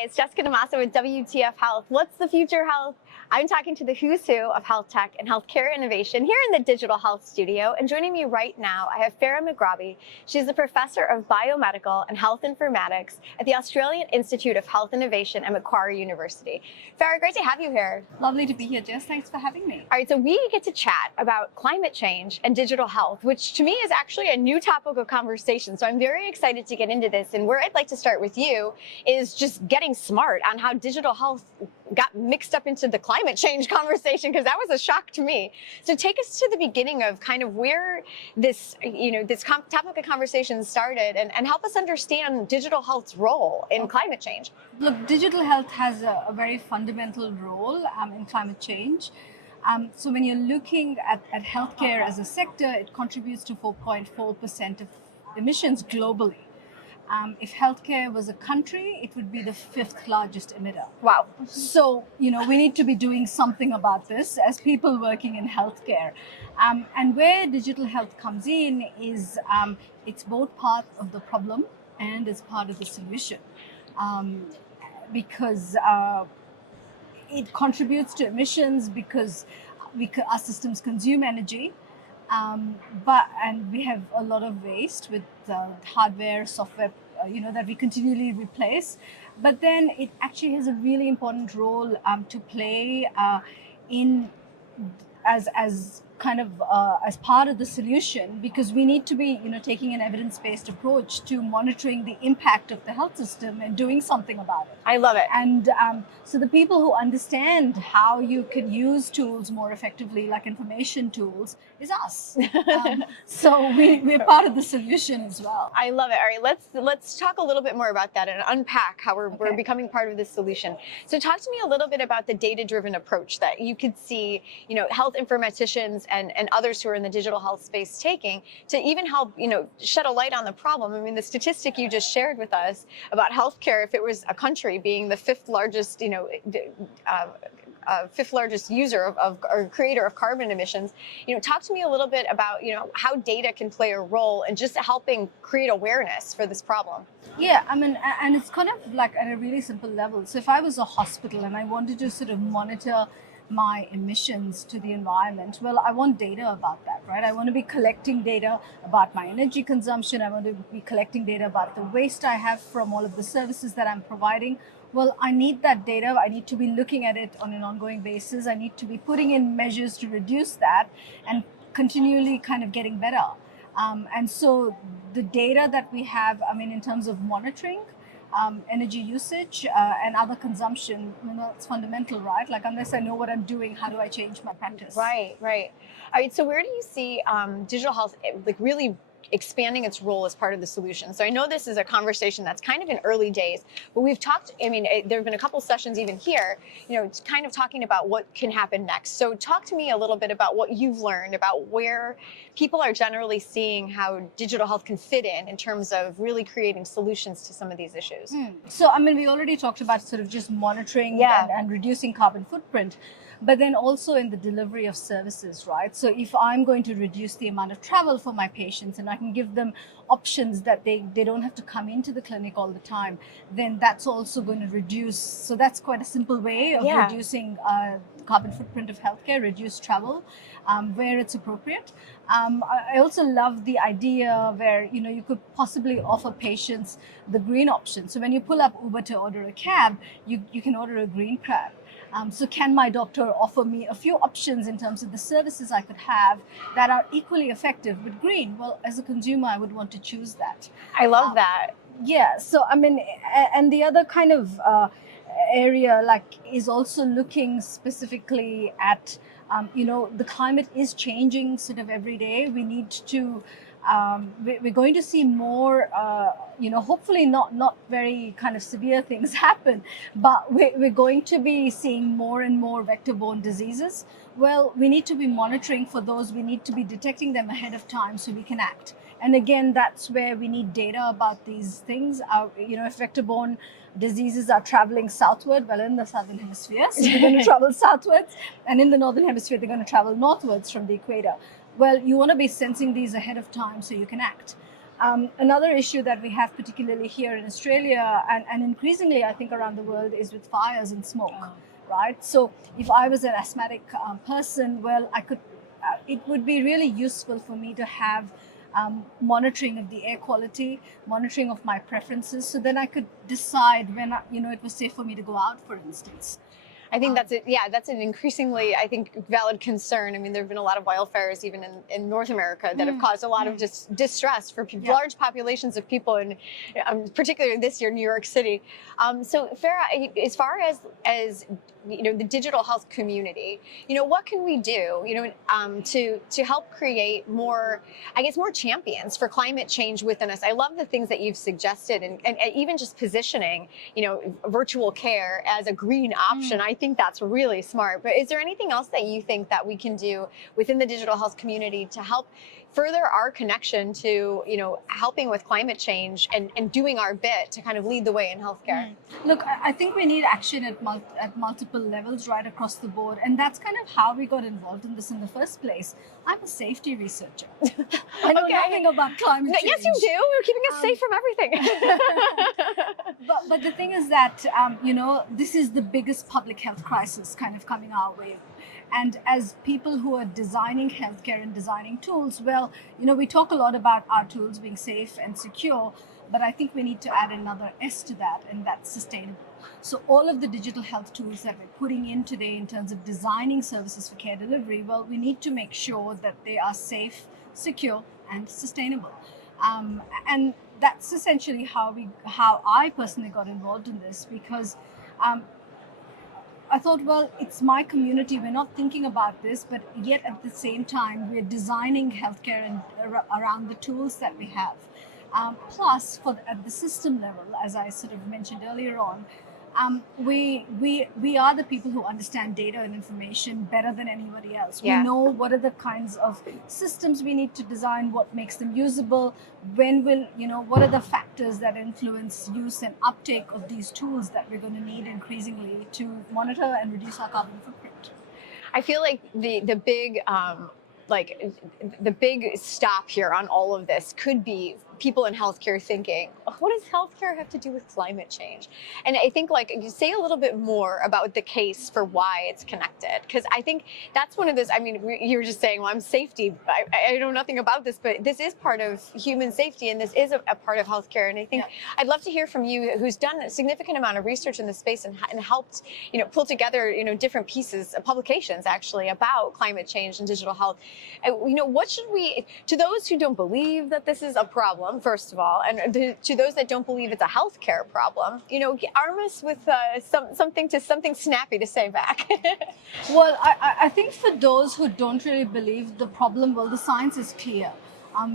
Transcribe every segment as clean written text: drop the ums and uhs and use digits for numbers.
Hi, it's Jessica Damaso with WTF Health. What's the future health? I'm talking to the who's who of health tech and healthcare innovation here in the Digital Health Studio. And joining me right now, I have Farah Magrabi. She's a professor of Biomedical and Health Informatics at the Australian Institute of Health Innovation at Macquarie University. Farah, great to have you here. Lovely to be here, Jess. Thanks for having me. All right, so we get to chat about climate change and digital health, which to me is actually a new topic of conversation. So I'm very excited to get into this. And where I'd like to start with you is just getting smart on how digital health got mixed up into the climate change conversation, because that was a shock to me. So take us to the beginning of kind of where this, topic of conversation started, and help us understand digital health's role in climate change. Look, digital health has a very fundamental role in climate change. So when you're looking at healthcare as a sector, it contributes to 4.4% of emissions globally. If healthcare was a country, it would be the 5th largest emitter. Wow. So, we need to be doing something about this as people working in healthcare. And where digital health comes in is it's both part of the problem and it's part of the solution. Because it contributes to emissions because our systems consume energy. And we have a lot of waste with hardware, software, that we continually replace. But then it actually has a really important role to play as part of the solution, because we need to be, taking an evidence-based approach to monitoring the impact of the health system and doing something about it. I love it. And so the people who understand how you can use tools more effectively, like information tools, is us. So we're part of the solution as well. I love it. All right, let's talk a little bit more about that and unpack how we're becoming part of this solution. So talk to me a little bit about the data-driven approach that you could see, health informaticians and others who are in the digital health space taking to even help, shed a light on the problem. I mean, the statistic you just shared with us about healthcare, if it was a country being the 5th largest, 5th largest user of or creator of carbon emissions, talk to me a little bit about, how data can play a role in just helping create awareness for this problem. Yeah, I mean, and it's kind of like at a really simple level. So if I was a hospital and I wanted to sort of monitor my emissions to the environment, well, I want data about that, right? I want to be collecting data about my energy consumption. I want to be collecting data about the waste I have from all of the services that I'm providing. Well, I need that data. I need to be looking at it on an ongoing basis. I need to be putting in measures to reduce that and continually kind of getting better. And so the data that we have, in terms of monitoring, energy usage and other consumption, it's fundamental, right? Like, unless I know what I'm doing, how do I change my practice? Right. All right, so where do you see digital health really expanding its role as part of the solution? So I know this is a conversation that's kind of in early days, but we've talked, there have been a couple sessions even here, it's kind of talking about what can happen next. So talk to me a little bit about what you've learned about where people are generally seeing how digital health can fit in terms of really creating solutions to some of these issues. So, we already talked about sort of just monitoring and reducing carbon footprint, but then also in the delivery of services, right? So if I'm going to reduce the amount of travel for my patients and I can give them options that they don't have to come into the clinic all the time, then that's also going to reduce. So that's quite a simple way of reducing carbon footprint of healthcare, reduce travel where it's appropriate. I also love the idea where, you could possibly offer patients the green option. So when you pull up Uber to order a cab, you can order a green cab. So can my doctor offer me a few options in terms of the services I could have that are equally effective but green? Well, as a consumer, I would want to choose that. I love that. Yeah. So, and the other kind of area is also looking specifically at, the climate is changing sort of every day. We need to we're going to see more, hopefully not very kind of severe things happen, but we're going to be seeing more and more vector-borne diseases. Well, we need to be monitoring for those. We need to be detecting them ahead of time so we can act. And again, that's where we need data about these things. If vector-borne diseases are traveling southward, well, in the southern hemisphere, so they're going to travel southwards, and in the northern hemisphere, they're going to travel northwards from the equator. Well, you want to be sensing these ahead of time so you can act. Another issue that we have, particularly here in Australia and increasingly, I think, around the world, is with fires and smoke, right? So if I was an asthmatic person, well, it would be really useful for me to have monitoring of the air quality, monitoring of my preferences, so then I could decide when it was safe for me to go out, for instance. I think that's it. Yeah, that's an increasingly, I think, valid concern. I mean, there have been a lot of wildfires even in North America that have caused a lot of distress for large populations of people, and particularly this year, New York City. So, Farah, as far as the digital health community, what can we do, to help create more, I guess, more champions for climate change within us? I love the things that you've suggested, and even just positioning, virtual care as a green option. I think that's really smart. But is there anything else that you think that we can do within the digital health community to help further our connection to, helping with climate change and doing our bit to kind of lead the way in healthcare? Look, I think we need action at multiple levels right across the board. And that's kind of how we got involved in this in the first place. I'm a safety researcher. I know nothing about climate change. Yes, you do. You're keeping us safe from everything. But the thing is that, this is the biggest public health crisis kind of coming our way. And as people who are designing healthcare and designing tools, well, we talk a lot about our tools being safe and secure, but I think we need to add another S to that, and that's sustainable. So all of the digital health tools that we're putting in today in terms of designing services for care delivery, well, we need to make sure that they are safe, secure, and sustainable. And that's essentially how I personally got involved in this, because I thought, well, it's my community. We're not thinking about this, but yet at the same time, we're designing healthcare and around the tools that we have. Plus, at the system level, as I sort of mentioned earlier on, we are the people who understand data and information better than anybody else. Yeah. We know what are the kinds of systems we need to design, what makes them usable, what are the factors that influence use and uptake of these tools that we're going to need increasingly to monitor and reduce our carbon footprint. I feel like the big stop here on all of this could be people in healthcare thinking, what does healthcare have to do with climate change? And I think, say a little bit more about the case for why it's connected, because I think that's one of those. I mean, you're just saying, well, I'm safety. I know nothing about this, but this is part of human safety, and this is a part of healthcare. And I think I'd love to hear from you, who's done a significant amount of research in this space and helped, pull together, different pieces, publications actually about climate change and digital health. What should we, to those who don't believe that this is a problem, first of all, and to those that don't believe it's a healthcare problem, arm us with something snappy to say back. Well, I think for those who don't really believe the problem, well, the science is clear.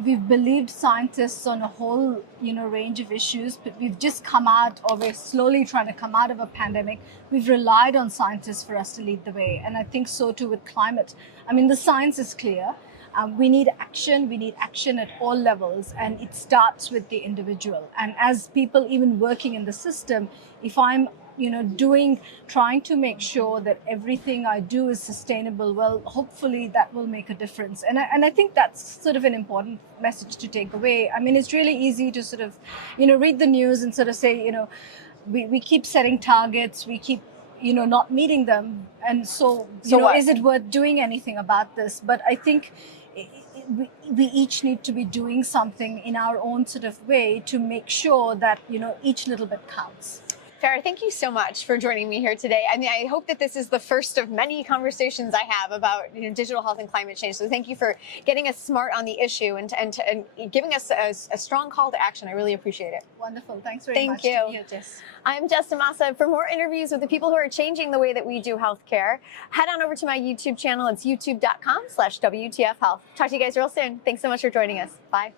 We've believed scientists on a whole, range of issues, but we've just come out, or we're slowly trying to come out of a pandemic. We've relied on scientists for us to lead the way, and I think so too with climate. I mean, the science is clear. We need action. We need action at all levels, and it starts with the individual. And as people even working in the system, if I'm trying to make sure that everything I do is sustainable, well, hopefully that will make a difference. And I think that's sort of an important message to take away. I mean, it's really easy to sort of, read the news and sort of say, we keep setting targets, we keep, not meeting them. And so is it worth doing anything about this? But I think we each need to be doing something in our own sort of way to make sure that, each little bit counts. Farah, thank you so much for joining me here today. I mean, I hope that this is the first of many conversations I have about digital health and climate change. So thank you for getting us smart on the issue and giving us a strong call to action. I really appreciate it. Wonderful. Thanks very much. Thank you. Jess. I'm Jess Damasa. For more interviews with the people who are changing the way that we do healthcare, head on over to my YouTube channel. It's youtube.com/WTF Health. Talk to you guys real soon. Thanks so much for joining us. Bye.